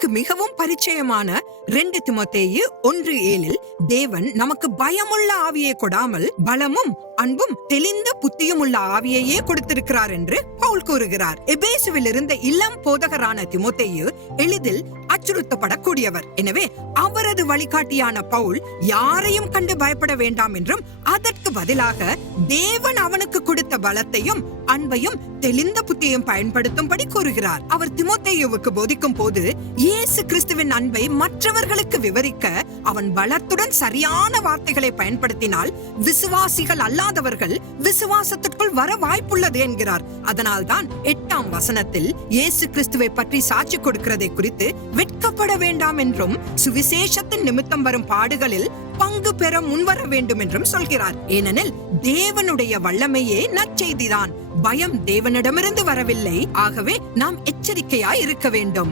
நமக்கு மிகவும் பரிச்சயமான 2 தீமோத்தேயு 1:7 தேவன் நமக்கு பயமுள்ள ஆவியை கொடாமல் பலமும் அன்பும் தெளிந்த புத்தியும் உள்ள ஆவியையே கொடுத்திருக்கிறார் என்று பவுல் கூறுகிறார். எபேசுவில் இருந்த இளம் போதகரான தீமோத்தேயு எளிதில் அச்சுறுத்தப்படக்கூடியவர். எனவே அவரது வழிகாட்டியான பவுல் யாரையும் கண்டு பயப்பட வேண்டாம் என்றும் அதற்கு பதிலாக தேவன் அவனுக்கு கொடுத்த பலத்தையும் அன்பையும் தெளிந்த புத்தியையும் பயன்படுத்தும்படி கூறுகிறார். அவர் தீமோத்தேயுவுக்கு போதிக்கும் போது இயேசு கிறிஸ்துவின் அன்பை மற்றவர்களுக்கு விவரிக்க அவன் பலத்துடன் சரியான வார்த்தைகளை பயன்படுத்தினால் விசுவாசிகள் அல்லாதவர்கள் விசுவாசத்திற்குள் வர வாய்ப்புள்ளது என்கிறார். அதனால்தான் 8ஆம் வசனத்தில் இயேசு கிறிஸ்துவை பற்றி சாட்சி கொடுக்கிறதை குறித்து வெட்கப்பட வேண்டாம் என்றும் சுவிசேஷத்தின் நிமித்தம் வரும் பாடுகளில் பங்கு பெற முன்வர வேண்டும் என்றும் சொல்கிறார். ஏனெனில் தேவனுடைய வல்லமையே நற்செய்திதான். பயம் தேவனிடமிருந்து வரவில்லை. ஆகவே நாம் எச்சரிக்கையாய் இருக்க வேண்டும்.